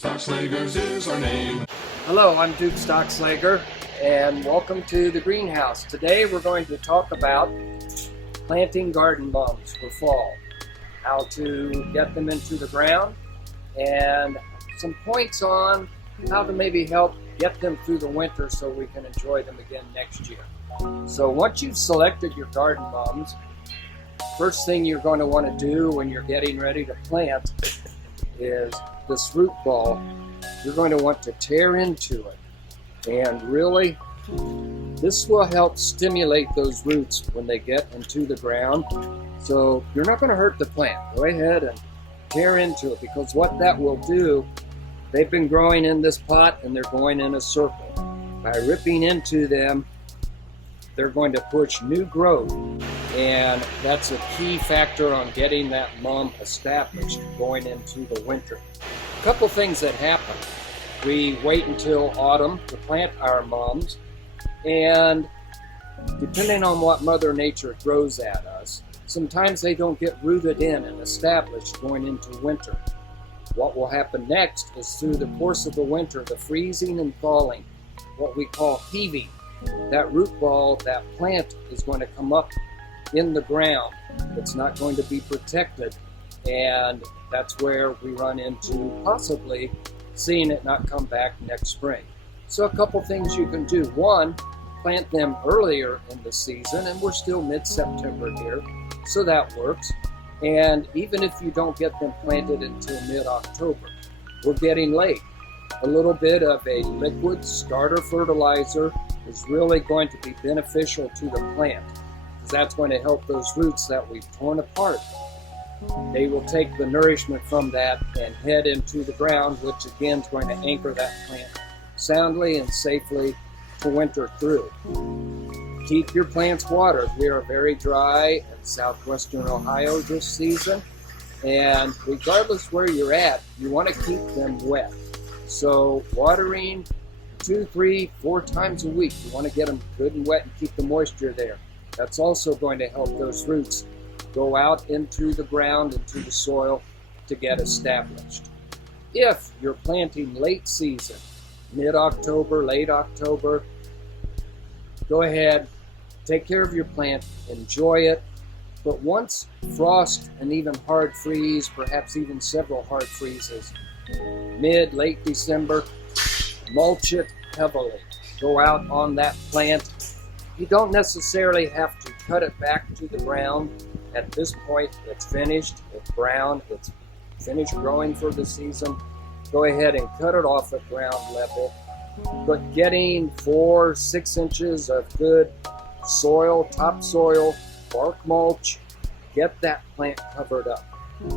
Stockslagers is our name. Hello, I'm Duke Stockslager, and welcome to the greenhouse. Today we're going to talk about planting garden mums for fall, how to get them into the ground, and some points on how to maybe help get them through the winter so we can enjoy them again next year. So once you've selected your garden mums, first thing you're going to want to do when you're getting ready to plant is this root ball. You're going to want to tear into it, and really this will help stimulate those roots when they get into the ground. So you're not going to hurt the plant. Go ahead and tear into it, because what that will do, they've been growing in this pot and they're going in a circle. By ripping into them, they're going to push new growth, and that's a key factor on getting that mum established going into the winter. A couple things that happen. We wait until autumn to plant our mums, and depending on what Mother Nature throws at us, sometimes they don't get rooted in and established going into winter. What will happen next is, through the course of the winter, the freezing and thawing, what we call heaving, that root ball, that plant is going to come up in the ground. It's not going to be protected, and that's where we run into possibly seeing it not come back next spring. So a couple things you can do. One, plant them earlier in the season, and we're still mid-September here, so that works. And even if you don't get them planted until mid-October, we're getting late. A little bit of a liquid starter fertilizer is really going to be beneficial to the plant, because that's going to help those roots that we've torn apart. They will take the nourishment from that and head into the ground, which again is going to anchor that plant soundly and safely to winter through. Keep your plants watered. We are very dry in southwestern Ohio this season, and regardless where you're at, you want to keep them wet. So watering 2, 3, 4 times a week. You want to get them good and wet and keep the moisture there. That's also going to help those roots go out into the ground, into the soil, to get established. If you're planting late season, mid-October, late October, go ahead, take care of your plant, enjoy it. But once frost and even hard freeze, perhaps even several hard freezes, late December, mulch it heavily. Go out on that plant. You don't necessarily have to cut it back to the ground. At this point, it's finished, it's brown, it's finished growing for the season. Go ahead and cut it off at ground level. But getting 4, 6 inches of good soil, topsoil, bark mulch, get that plant covered up.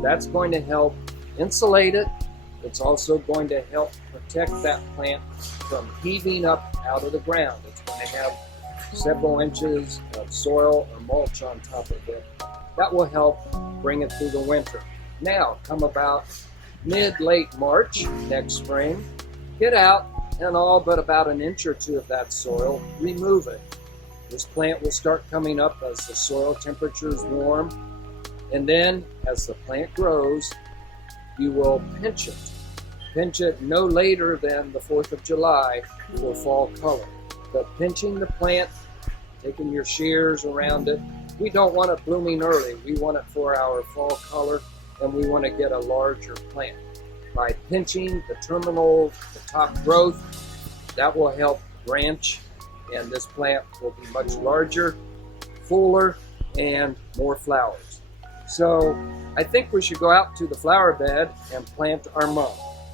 That's going to help insulate it. It's also going to help protect that plant from heaving up out of the ground. It's going to have several inches of soil or mulch on top of it. That will help bring it through the winter. Now, come about mid-late March next spring, get out and all but about an inch or 2 of that soil, remove it. This plant will start coming up as the soil temperature is warm, and then as the plant grows, you will pinch it. Pinch it no later than the 4th of July for fall color. But pinching the plant, taking your shears around it, we don't want it blooming early. We want it for our fall color, and we want to get a larger plant. By pinching the terminal, the top growth, that will help branch, and this plant will be much larger, fuller, and more flowers. So I think we should go out to the flower bed and plant our mum.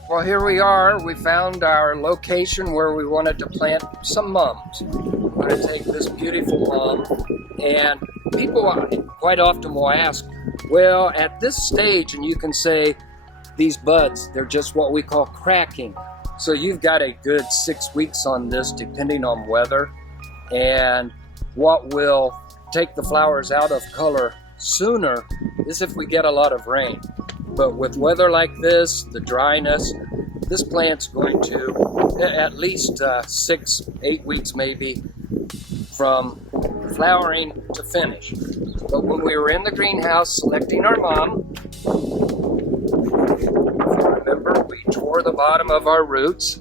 Well, here we are. We found our location where we wanted to plant some mums. We're going to take this beautiful mum, and people quite often will ask, well, at this stage, and you can say these buds, they're just what we call cracking. So you've got a good 6 weeks on this, depending on weather, and what will take the flowers out of color sooner is if we get a lot of rain. But with weather like this, the dryness, this plant's going to at least 6, 8 weeks maybe from flowering to finish. But when we were in the greenhouse selecting our mum, if you remember, we tore for the bottom of our roots.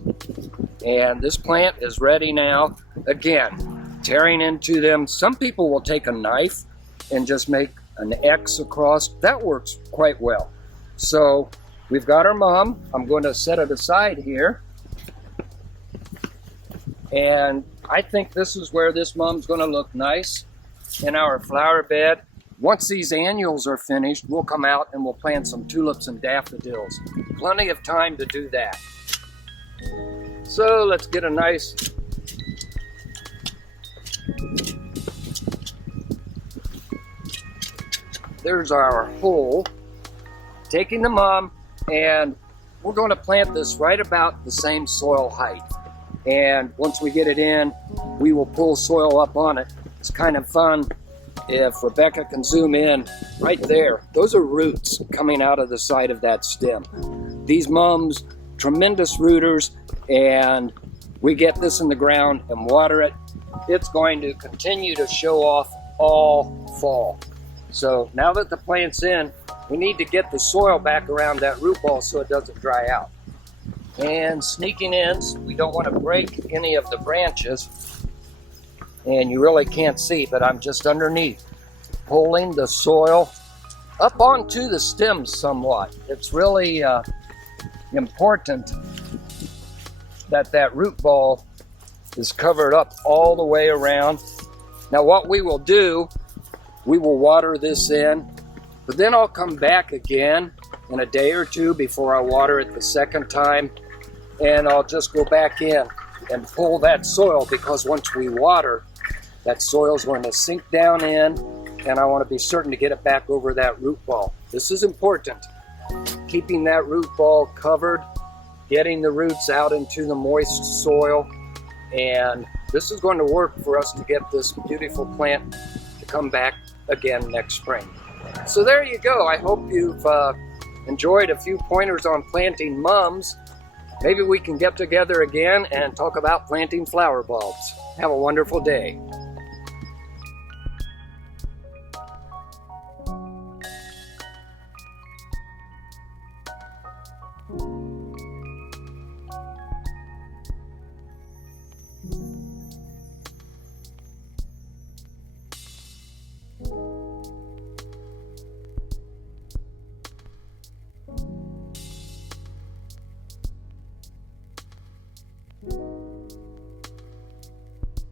And this plant is ready now. Again, tearing into them. Some people will take a knife and just make an X across. That works quite well. So we've got our mum. I'm going to set it aside here. And I think this is where this mum's going to look nice in our flower bed. Once these annuals are finished, we'll come out and we'll plant some tulips and daffodils. Plenty of time to do that. So let's get a nice there's our hole. Taking the mum, and we're going to plant this right about the same soil height. And once we get it in, we will pull soil up on it. It's kind of fun if Rebecca can zoom in right there. Those are roots coming out of the side of that stem. These mums, tremendous rooters, and we get this in the ground and water it. It's going to continue to show off all fall. So now that the plant's in, we need to get the soil back around that root ball so it doesn't dry out. And sneaking in, we don't want to break any of the branches. And you really can't see, but I'm just underneath, pulling the soil up onto the stems somewhat. It's really important that that root ball is covered up all the way around. Now what we will do, we will water this in, but then I'll come back again in a day or two before I water it the second time, and I'll just go back in and pull that soil, because once we water, that soil is going to sink down in, and I want to be certain to get it back over that root ball. This is important, keeping that root ball covered, getting the roots out into the moist soil, and this is going to work for us to get this beautiful plant to come back again next spring. So there you go. I hope you've enjoyed a few pointers on planting mums. Maybe we can get together again and talk about planting flower bulbs. Have a wonderful day.